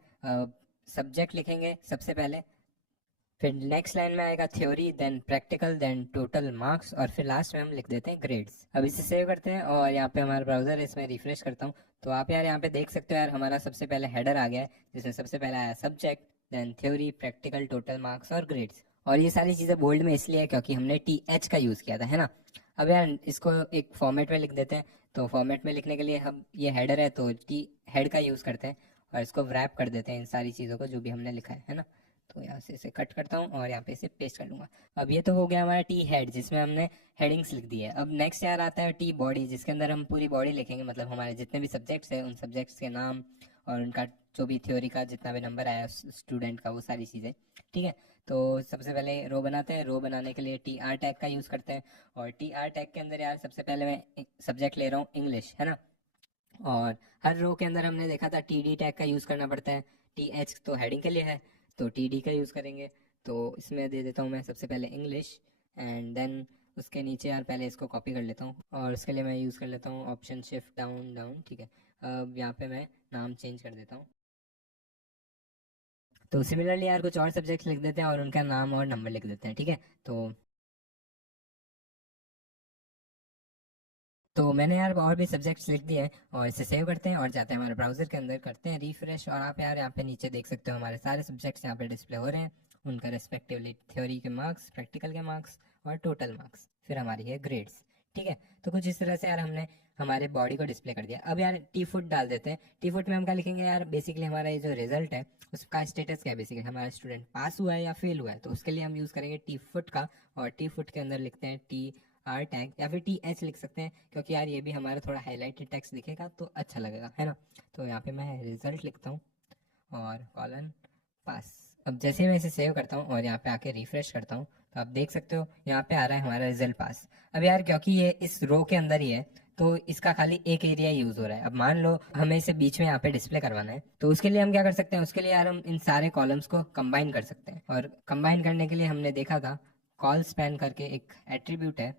सब्जेक्ट लिखेंगे सबसे पहले, फिर नेक्स्ट लाइन में आएगा theory, then practical, then total marks, और फिर लास्ट में हम लिख देते हैं ग्रेड्स। अब इसे सेव करते हैं और यहाँ पे हमारा ब्राउजर है, इसमें रिफ्रेश करता हूँ तो आप यार यहाँ पे देख सकते हो यार हमारा सबसे पहले हेडर आ गया है, जिसमें सबसे पहले आया subject, then theory, practical, total marks और ग्रेड्स। और ये सारी चीज़ें बोल्ड में इसलिए है क्योंकि हमने TH का यूज़ किया था, है ना। अब यार इसको एक फॉर्मेट में लिख देते हैं, तो फॉर्मेट में लिखने के लिए हम ये हेडर है तो टी हेड का यूज़ करते हैं और इसको रैप कर देते हैं इन सारी चीज़ों को जो भी हमने लिखा है ना। तो यहाँ से इसे कट करता हूँ और यहाँ पे इसे पेस्ट कर लूँगा। अब ये तो हो गया हमारा टी हेड जिसमें हमने हेडिंग्स लिख दी है। अब नेक्स्ट यार आता है टी बॉडी, जिसके अंदर हम पूरी बॉडी लिखेंगे, मतलब हमारे जितने भी सब्जेक्ट्स हैं उन सब्जेक्ट्स के नाम और उनका जो भी थ्योरी का जितना भी नंबर आया स्टूडेंट का, वो सारी चीज़ें, ठीक है। तो सबसे पहले रो बनाते हैं। रो बनाने के लिए TR टैग का यूज़ करते हैं और TR टैग के अंदर यार सबसे पहले मैं सब्जेक्ट ले रहा हूँ इंग्लिश, है ना। और हर रो के अंदर हमने देखा था TD टैग का यूज़ करना पड़ता है। TH तो हेडिंग के लिए है तो TD का यूज़ करेंगे। तो इसमें दे देता हूँ मैं सबसे पहले इंग्लिश एंड देन उसके नीचे यार पहले इसको कॉपी कर लेता हूँ और उसके लिए मैं यूज़ कर लेता हूँ ऑप्शन शिफ्ट डाउन डाउन, ठीक है। अब यहाँ पे मैं नाम चेंज कर देता हूँ। तो सिमिलरली यार कुछ और सब्जेक्ट लिख देते हैं और उनका नाम और नंबर लिख देते हैं, ठीक है। तो मैंने यार और भी सब्जेक्ट्स लिख दिए हैं और इसे सेव करते हैं और जाते हैं हमारे ब्राउजर के अंदर, करते हैं रिफ्रेश और आप यार यहाँ पे नीचे देख सकते हो हमारे सारे सब्जेक्ट्स यहाँ पे डिस्प्ले हो रहे हैं, उनका रेस्पेक्टिवली थ्योरी के मार्क्स, प्रैक्टिकल के मार्क्स और टोटल मार्क्स, फिर हमारी है ग्रेड्स, ठीक है। तो कुछ इस तरह से यार हमने हमारे बॉडी को डिस्प्ले कर दिया। अब यार टी फुट डाल देते हैं। टी फुट में हम क्या लिखेंगे यार, बेसिकली हमारा ये जो रिजल्ट है उसका स्टेटस क्या है, बेसिकली हमारा स्टूडेंट पास हुआ है या फेल हुआ है, तो उसके लिए हम यूज़ करेंगे टी फुट का। और टी फुट के अंदर लिखते हैं TR टैग या फिर TH लिख सकते हैं क्योंकि यार ये भी हमारा थोड़ा हाईलाइटेड टेक्स्ट दिखेगा तो अच्छा लगेगा, है ना। तो यहाँ पे मैं रिजल्ट लिखता हूँ और कॉलन पास। अब जैसे ही मैं इसे सेव करता हूँ और यहाँ पे आके रिफ्रेश करता हूँ तो आप देख सकते हो यहाँ पे आ रहा है हमारा रिजल्ट पास। अब यार क्योंकि ये इस रो के अंदर ही है तो इसका खाली एक एरिया यूज हो रहा है। अब मान लो हमें इसे बीच में यहाँ पे डिस्प्ले करवाना है तो उसके लिए हम क्या कर सकते हैं, उसके लिए यार हम इन सारे कॉलम्स को कंबाइन कर सकते हैं। और कंबाइन करने के लिए हमने देखा था कॉल स्पैन करके एक एट्रीब्यूट है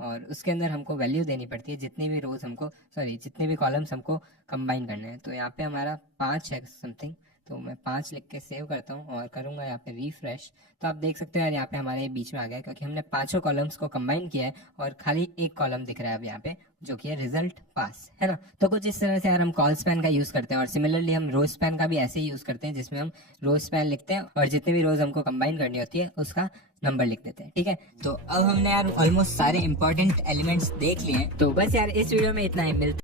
और उसके अंदर हमको वैल्यू देनी पड़ती है जितनी भी रोज हमको, सॉरी जितने भी कॉलम्स हमको कंबाइन करने हैं। तो यहाँ पे हमारा 5 है समथिंग, तो मैं 5 लिख के सेव करता हूँ और करूँगा यहाँ पे रिफ्रेश। तो आप देख सकते हो यार यहाँ पे हमारे बीच में आ गया क्योंकि हमने पांचों कॉलम्स को कंबाइन किया है और खाली एक कॉलम दिख रहा है अब यहाँ पे जो कि है रिजल्ट पास, है ना। तो कुछ इस तरह से यार हम कॉल स्पैन का यूज़ करते हैं और सिमिलरली हम रो स्पैन का भी ऐसे ही यूज़ करते हैं जिसमें हम रो स्पैन लिखते हैं और जितनी भी रोज हमको कंबाइन करनी होती है उसका नंबर लिख देते हैं, ठीक है। तो अब हमने यार ऑलमोस्ट सारे इंपॉर्टेंट एलिमेंट्स देख लिए हैं, तो बस यार इस वीडियो में इतना ही। मिलते